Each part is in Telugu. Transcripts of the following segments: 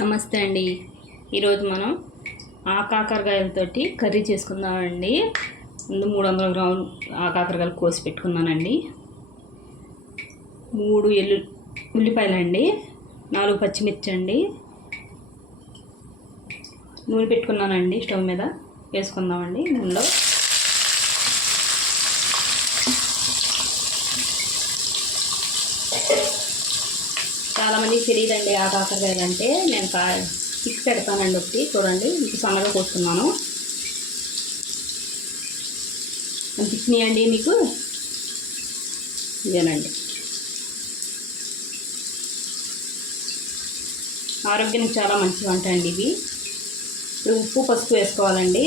నమస్తే అండి. ఈరోజు మనం ఆకాకరకాయలతోటి కర్రీ చేసుకుందామండి. ముందు 300 గ్రాములు ఆకాకరకాయలు కోసి పెట్టుకున్నానండి. 3 ఉల్లిపాయలండి, 4 పచ్చిమిర్చి అండి. నూనె పెట్టుకున్నానండి, స్టవ్ మీద వేసుకుందామండి. నూనెలో చాలామందికి తెలియదండి ఆకాకరకాయలు అంటే. నేను పిక్ పెడతానండి. ఒకటి చూడండి, మీకు సన్నగా కోసుకున్నాను. అనిపించినాయండి మీకు? ఇదేనండి. ఆరోగ్యానికి చాలా మంచి వంట అండి ఇవి. ఇప్పుడు ఉప్పు పసుపు వేసుకోవాలండి.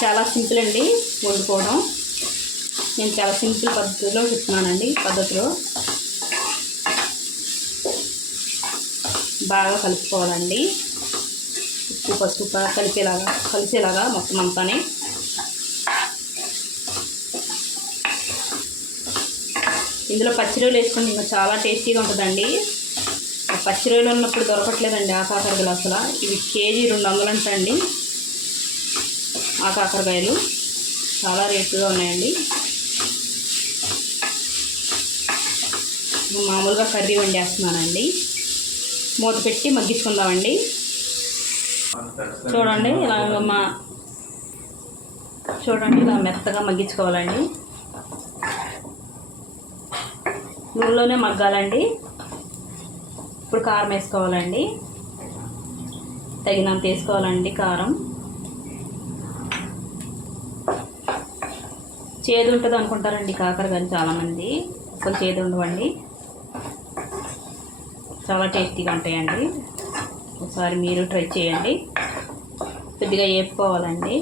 చాలా సింపుల్ అండి వండుకోవడం. నేను చాలా సింపుల్ పద్ధతిలో చెప్తున్నానండి. పద్ధతిలో బాగా కలుపుకోవాలండి. ఉప్పు పసుపు కలిసేలాగా మొత్తం అంతానే. ఇందులో పచ్చిరొయ్యలు వేసుకొని ఇంకా చాలా టేస్టీగా ఉంటుందండి. పచ్చిరొయ్యలు ఉన్నప్పుడు దొరకట్లేదండి ఆకాకరకాయలు అసలు. ఇవి కేజీ 200 అంటండి. ఆకాకరకాయలు చాలా రేటుగా ఉన్నాయండి. మామూలుగా కర్రీ వండేస్తున్నానండి. మూత పెట్టి మగ్గించుకుందామండి. చూడండి ఇలా మెత్తగా మగ్గించుకోవాలండి. నూనెలోనే మగ్గాలండి. ఇప్పుడు కారం వేసుకోవాలండి. తగినంత వేసుకోవాలండి కారం. చేదు ఉంటుంది అనుకుంటారండి కాకరకాయలు చాలామంది. అసలు చేదు ఉండవండి, చాలా టేస్టీగా ఉంటాయండి. ఒకసారి మీరు ట్రై చేయండి. కొద్దిగా వేపుకోవాలండి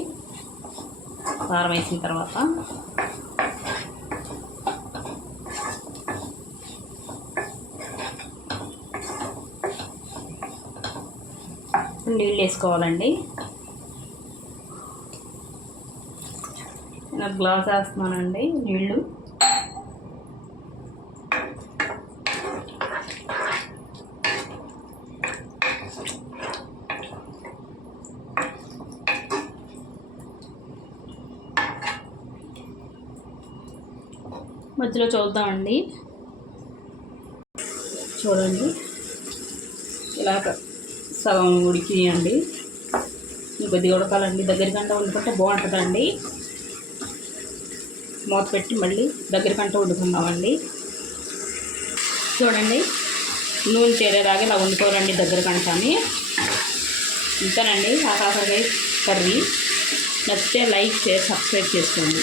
కారం వేసిన తర్వాత. నీళ్ళు వేసుకోవాలండి. నేను గ్లాస్ వేస్తున్నానండి నీళ్ళు. మధ్యలో చూద్దామండి. చూడండి, ఇలాగ సగం ఉడికియండి. కొద్దిగా ఉడకాలండి. దగ్గరికంట వండుకుంటే బాగుంటుందండి. మూత పెట్టి మళ్ళీ దగ్గరికంట వండుకుందామండి. చూడండి, నూనె చేరేలాగా ఇలా వండుకోవాలండి దగ్గరికంటని. ఇంతేనండి ఆకాకరకాయ కర్రీ. నచ్చితే లైక్, షేర్, సబ్స్క్రైబ్ చేసుకోండి.